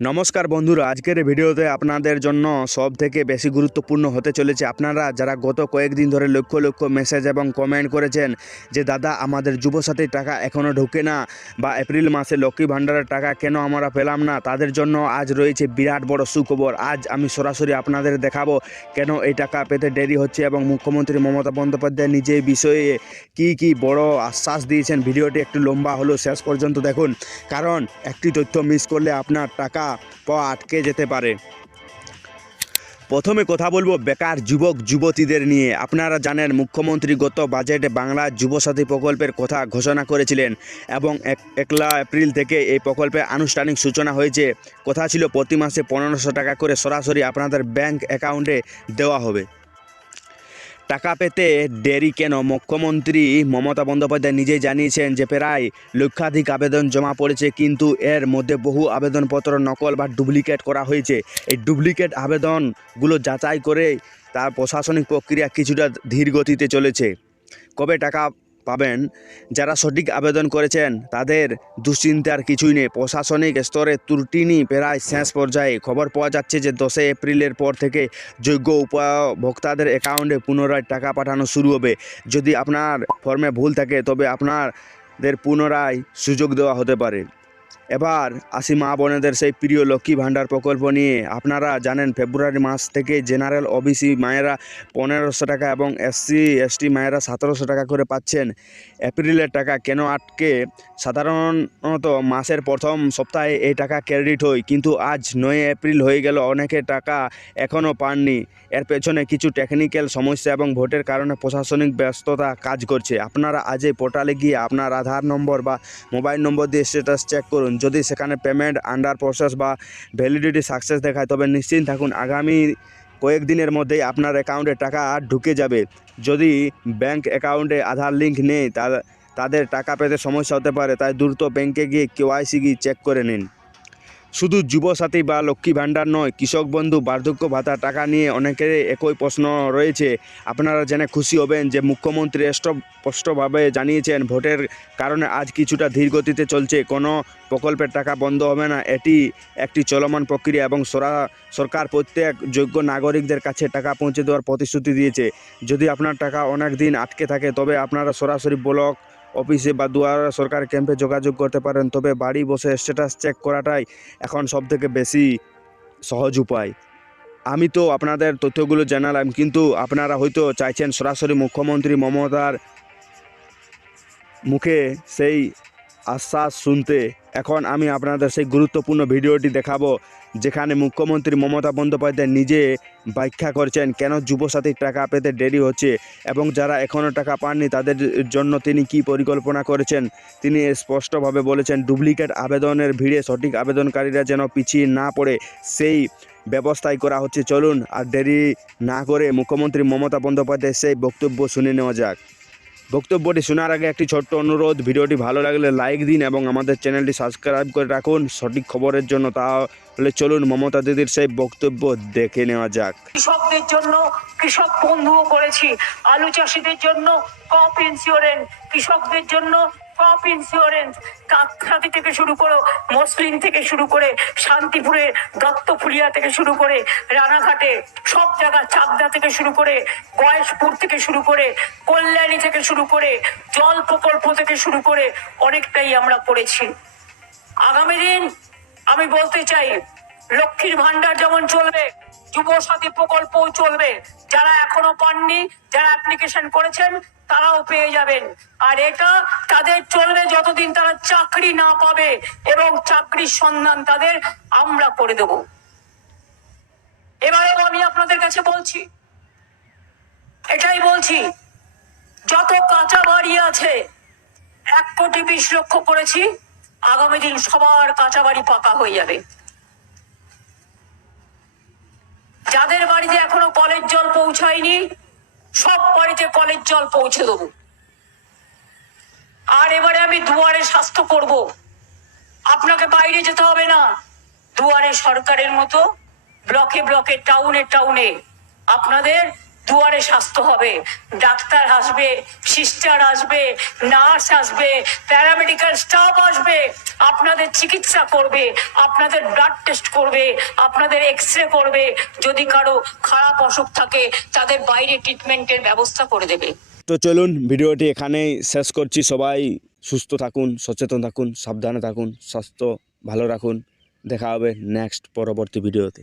নমস্কার বন্ধুরা, আজকের ভিডিওতে আপনাদের জন্য সব থেকে বেশি গুরুত্বপূর্ণ হতে চলেছে। আপনারা যারা গত কয়েকদিন ধরে লক্ষ লক্ষ মেসেজ এবং কমেন্ট করেছেন যে দাদা আমাদের যুবসাথীর টাকা এখনও ঢোকে না, বা এপ্রিল মাসে লক্ষ্মী ভাণ্ডারের টাকা কেন আমরা পেলাম না, তাদের জন্য আজ রয়েছে বিরাট বড় সুখবর। আজ আমি সরাসরি আপনাদের দেখাবো কেন এই টাকা পেতে দেরি হচ্ছে এবং মুখ্যমন্ত্রী মমতা বন্দ্যোপাধ্যায় নিজে এই বিষয়ে কি বড় আশ্বাস দিয়েছেন। ভিডিওটি একটু লম্বা হলেও শেষ পর্যন্ত দেখুন, কারণ একটি তথ্য মিস করলে আপনার টাকা পাওয়া আটকে যেতে পারে। প্রথমে কথা বলবো বেকার যুবক যুবতীদের নিয়ে। আপনারা জানেন মুখ্যমন্ত্রী গত বাজেটে বাংলা যুবসাথী প্রকল্পের কথা ঘোষণা করেছিলেন এবং 1 এপ্রিল থেকে এই প্রকল্পের আনুষ্ঠানিক সূচনা হয়েছে। কথা ছিল প্রতি মাসে 1500 টাকা করে সরাসরি আপনাদের ব্যাংক অ্যাকাউন্টে দেওয়া হবে। টাকা পেতে দেরি কেন? মুখ্যমন্ত্রী মমতা বন্দ্যোপাধ্যায় নিজেই জানিয়েছেন যে প্রায় লক্ষাধিক আবেদন জমা পড়েছে, কিন্তু এর মধ্যে বহু আবেদনপত্র নকল বা ডুপ্লিকেট করা হয়েছে। এই ডুপ্লিকেট আবেদনগুলো যাচাই করে তার প্রশাসনিক প্রক্রিয়া কিছুটা ধীর গতিতে চলেছে। কবে টাকা পাবেন? যারা সঠিক আবেদন করেছেন তাদের দুশ্চিন্তার কিছুই নেই। প্রশাসনিক স্তরে ত্রুটি প্রায় শেষ পর্যায়ে। খবর পাওয়া যাচ্ছে যে 10 এপ্রিলের পর থেকে যোগ্য উপভোক্তাদের অ্যাকাউন্টে পুনরায় টাকা পাঠানো শুরু হবে। যদি আপনার ফর্মে ভুল থাকে তবে আপনাদের পুনরায় সুযোগ দেওয়া হতে পারে। এবার আসি মা বোনেদের সেই প্রিয় লক্ষ্মী ভাণ্ডার প্রকল্প নিয়ে। আপনারা জানেন ফেব্রুয়ারি মাস থেকে জেনারেল ওবিসি মায়েরা 1500 টাকা এবং SC ST মায়েরা 1700 টাকা করে পাচ্ছেন। এপ্রিলের টাকা কেন আটকে? সাধারণত মাসের প্রথম সপ্তাহে এই টাকা ক্রেডিট হয়, কিন্তু আজ 9 এপ্রিল হয়ে গেল, অনেকে টাকা এখনও পাননি। এর পেছনে কিছু টেকনিক্যাল সমস্যা এবং ভোটের কারণে প্রশাসনিক ব্যস্ততা কাজ করছে। আপনারা আজই পোর্টালে গিয়ে আপনার আধার নম্বর বা মোবাইল নম্বর দিয়ে স্ট্যাটাস চেক করুন। যদি সেখানে পেমেন্ট আন্ডার প্রসেস বা ভ্যালিডিটি সাকসেস দেখায় তবে নিশ্চিন্ত থাকুন, আগামী কয়েকদিনের মধ্যেই আপনার অ্যাকাউন্টে টাকা ঢুকে যাবে। যদি ব্যাংক অ্যাকাউন্টে আধার লিঙ্ক নেই তাদের টাকা পেতে সমস্যা হতে পারে, তাই দ্রুত ব্যাংকে গিয়ে KYC চেক করে নিন। শুধু যুবসাথী বা লক্ষ্মী ভাণ্ডার নয়, কৃষক বন্ধু, বার্ধক্য ভাতা টাকা নিয়ে অনেকের একই প্রশ্ন রয়েছে। আপনারা জেনে খুশি হবেন যে মুখ্যমন্ত্রী স্পষ্টভাবে জানিয়েছেন ভোটের কারণে আজ কিছুটা ধীর গতিতে চলছে। কোনো প্রকল্পের টাকা বন্ধ হবে না, এটি একটি চলমান প্রক্রিয়া এবং সরকার প্রত্যেক যোগ্য নাগরিকদের কাছে টাকা পৌঁছে দেওয়ার প্রতিশ্রুতি দিয়েছে। যদি আপনার টাকা অনেক দিন আটকে থাকে তবে আপনারা সরাসরি ব্লক অফিসে বা দুয়ারে সরকার ক্যাম্পে যোগাযোগ করতে পারেন। তবে বাড়ি বসে স্ট্যাটাস চেক করাটাই এখন সবথেকে বেশি সহজ উপায়। আমি তো আপনাদের তথ্যগুলো জানালাম, কিন্তু আপনারা হয়তো চাইছেন সরাসরি মুখ্যমন্ত্রী মমতার মুখে সেই আশ্বাস শুনতে। এখন আমি আপনাদের সেই গুরুত্বপূর্ণ ভিডিওটি দেখাবো যেখানে মুখ্যমন্ত্রী মমতা বন্দ্যোপাধ্যায় নিজে ব্যাখ্যা করছেন কেন যুবসাথীর টাকা পেতে দেরি হচ্ছে এবং যারা এখনও টাকা পাননি তাদের জন্য তিনি কি পরিকল্পনা করেছেন। তিনি স্পষ্টভাবে বলেছেন ডুপ্লিকেট আবেদনের ভিড়ে সঠিক আবেদনকারীরা যেন পিছিয়ে না পড়ে সেই ব্যবস্থাই করা হচ্ছে। চলুন আর দেরি না করে মুখ্যমন্ত্রী মমতা বন্দ্যোপাধ্যায়ের সেই বক্তব্য শুনে নেওয়া যাক। বক্তব্যটি শোনার আগে একটি ছোট্ট অনুরোধ, ভিডিওটি ভালো লাগলে লাইক দিন এবং আমাদের চ্যানেলটি সাবস্ক্রাইব করে রাখুন সঠিক খবরের জন্য। তাহলে চলুন মমতা দিদির সেই বক্তব্য দেখে নেওয়া যাক। কৃষকদের জন্য কৃষক বন্ধুও করেছি, আলু চাষিদের জন্য ক্রপ ইন্স্যুরেন্স, কৃষকদের জন্য ক্রপ ইন্স্যুরেন্স, কাকসাথী থেকে শুরু করে মসলিন থেকে শুরু করে শান্তিপুরে দত্তফুলিয়া থেকে শুরু করে রানাঘাটে সব জায়গা, চাকদা থেকে শুরু করে গয়েশপুর থেকে শুরু করে কল্যাণী থেকে শুরু করে জল প্রকল্প থেকে শুরু করে অনেকটাই আমরা করেছি। আগামী দিন আমি বলতে চাই লক্ষ্মীর ভান্ডার যেমন চলবে, যুবসাথী প্রকল্পও চলবে। যারা এখনো পাননি, যারা অ্যাপ্লিকেশন করেছেন তারাও পেয়ে যাবেন। আর এটা তাদের চলবে যতদিন তারা চাকরি না পাবে এবং চাকরির সন্ধান তাদের আমরা করে দেব। এবারেও আমি আপনাদের কাছে বলছি, এটাই বলছি, যত কাঁচা বাড়ি আছে 1,20,00,000 করেছি, আগামী দিন সবার কাঁচা বাড়ি পাকা হয়ে যাবে। যাদের বাড়িতে এখনো কলের জল পৌঁছায়নি সব বাড়িতে কলের জল পৌঁছে দেবো। আর এবারে আমি দুয়ারে স্বাস্থ্য করব, আপনাকে বাইরে যেতে হবে না, দুয়ারে সরকারের মতো ব্লকে ব্লকে টাউনে টাউনে আপনাদের দুয়ারে স্বাস্থ্য হবে, ডাক্তার আসবে, সিস্টার আসবে, নার্স আসবে, প্যারামেডিক্যাল স্টাফ আসবে, আপনাদের চিকিৎসা করবে, আপনাদের ব্লাড টেস্ট করবে, আপনাদের এক্সরে করবে, যদি কারো খারাপ অসুখ থাকে তাদের বাইরে ট্রিটমেন্টের ব্যবস্থা করে দেবে। তো চলুন ভিডিওটি এখানেই শেষ করছি। সবাই সুস্থ থাকুন, সচেতন থাকুন, সাবধানে থাকুন, স্বাস্থ্য ভালো রাখুন। দেখা হবে নেক্সট পরবর্তী ভিডিওতে।